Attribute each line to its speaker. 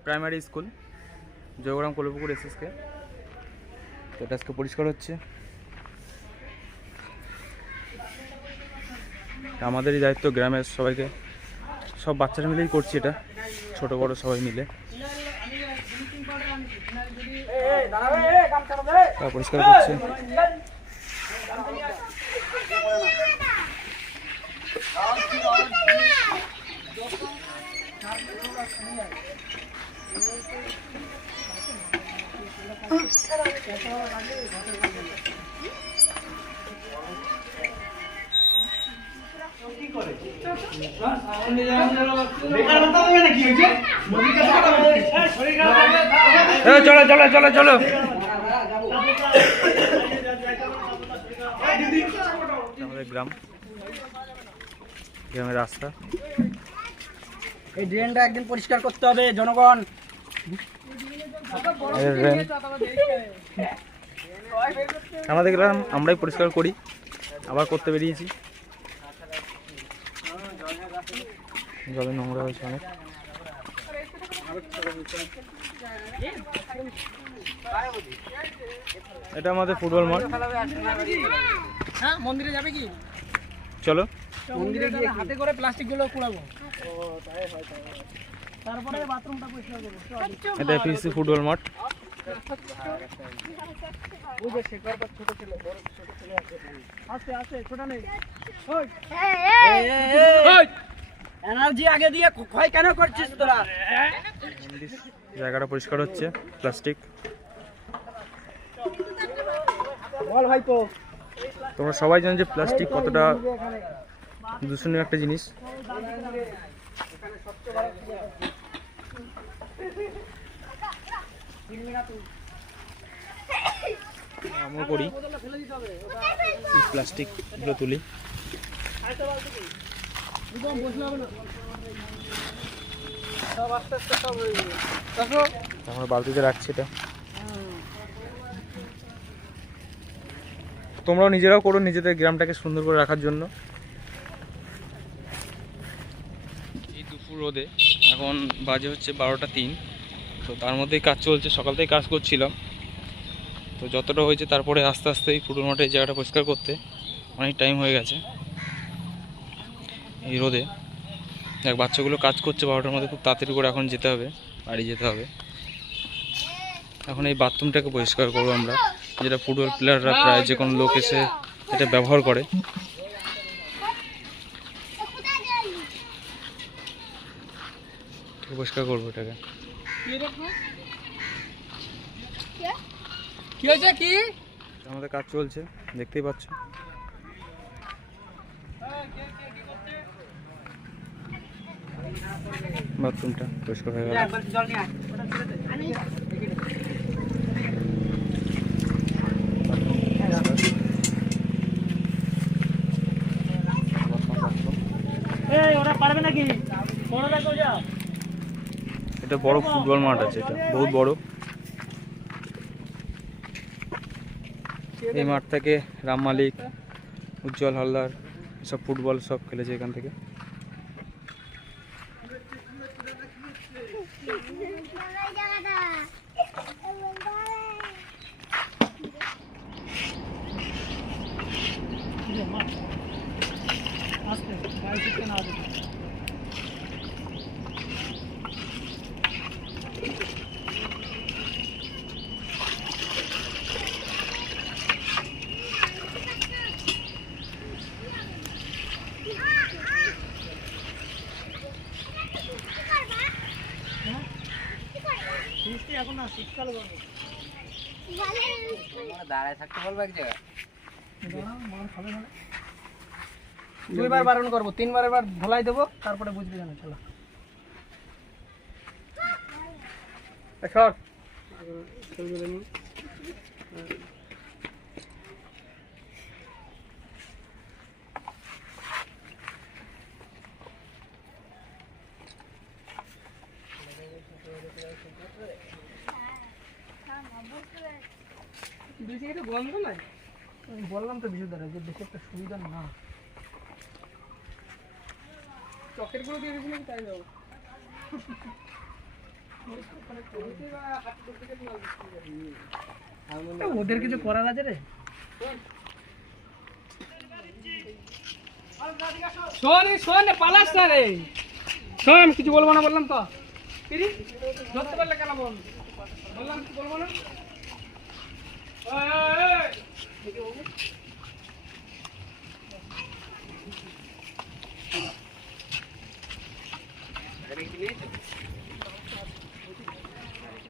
Speaker 1: Primary school Joygram Kolpukur SSK তো এটা আজকে পরিষ্কার হচ্ছে। আমাদেরই দায়িত্ব গ্রামের সবাইকে। সব বাচ্চারা মিলেই করছি এটা। ছোট, বড় সবাই মিলে। পরিষ্কার করছে। চলো চলো চলো চলো। আমাদের গ্রাম। গ্রামের রাস্তা।
Speaker 2: এই ড্রেনটা একদিন পরিষ্কার করতে হবে, জনগণ।
Speaker 1: আমাদের গ্রাম আমরাই পরিষ্কার করি আবার করতে বেরিয়েছি। জলে নোংরা হয়েছে অনেক। এটা আমাদের ফুটবল মাঠ।
Speaker 2: হ্যাঁ মন্দিরে যাবে কি?
Speaker 1: চলো।
Speaker 2: মন্দিরে গিয়ে হাতে করে প্লাস্টিকগুলো কুড়াবো। তারপরে বাথরুমটা পরিষ্কার করব
Speaker 1: এটা পিসি ফুটবল মাঠ।
Speaker 2: ওই শেখার পর ছোট ছেলে বড় ছোট ছেলে আছে আছে আছে ছোট নেই এনার্জি আগে দিয়ে ক্ষয় কেন করছিস তোরা?
Speaker 1: জায়গাটা পরিষ্কার হচ্ছে প্লাস্টিক।
Speaker 2: বল ভাইপো
Speaker 1: তোমরা সবাই জানো যে প্লাস্টিক কতটা দূষণীয় একটা জিনিস। আমরা করি। প্লাস্টিকগুলো তুলি। আমরা বালতিতে রাখছি এটা। তোমরাও নিজেরাও করো নিজেদের গ্রামটাকে সুন্দর করে রাখার জন্য এই দুপুর রোদে। এখন বাজে হচ্ছে বারোটা তিন। তো তার মধ্যেই কাজ চলছে সকাল কাজ করছিলাম। তো যতটা হয়েছে তারপরে আস্তে আস্তে এই ফুটবল মাঠে জায়গাটা পরিষ্কার করতে অনেক টাইম হয়ে গেছে। এই রোদে। দেখ, বাচ্চাগুলো কাজ করছে বারোটার মধ্যে, খুব তাড়াতাড়ি করে এখন যেতে হবে, বাড়ি যেতে হবে। এখন এই বাথরুমটাকে পরিষ্কার করব আমরা, যেটা ফুটবল প্লেয়াররা প্রায় যে কোনো লোক এসে এটা ব্যবহার করে। পরিষ্কার করব এটাকে।
Speaker 2: কি হয়েছে কি?
Speaker 1: আমাদের কাজ চলছে দেখতেই পাচ্ছ। বাথরুমটা পরিষ্কার হয়ে গেল।
Speaker 2: জল নিয়ে আয় এই ওরা পারবে নাকি?
Speaker 1: এটা বড় ফুটবল মাঠ আছে এটা, বহুত বড়। এই মাঠ থেকে রাম মালিক, উজ্জ্বল হালদার সব ফুটবল সব খেলেছে এখান থেকে।
Speaker 2: এখন না শীতকাল বলব
Speaker 3: দাঁড়ায় থাকতে বলব এক জায়গায়।
Speaker 2: দুইবার বারণ করব তিনবার এবার ধোলাই দেবো তারপরে বুঝবি জানো চলো। সর। গন্ধ নাই। আমি বললাম তো বিজু দ্বারা যে বেশি একটা সুবিধা না। চকেটগুলো দিয়ে দিয়েছিলাম তাই যাব। ওদের কিছু করার আছে রে? শোন শোন পালাস না রে। শোন কিছু বলব না বললাম তো। ধরতে পারলে কেন বল? বললাম কিছু বলব না? এই, এই, এই।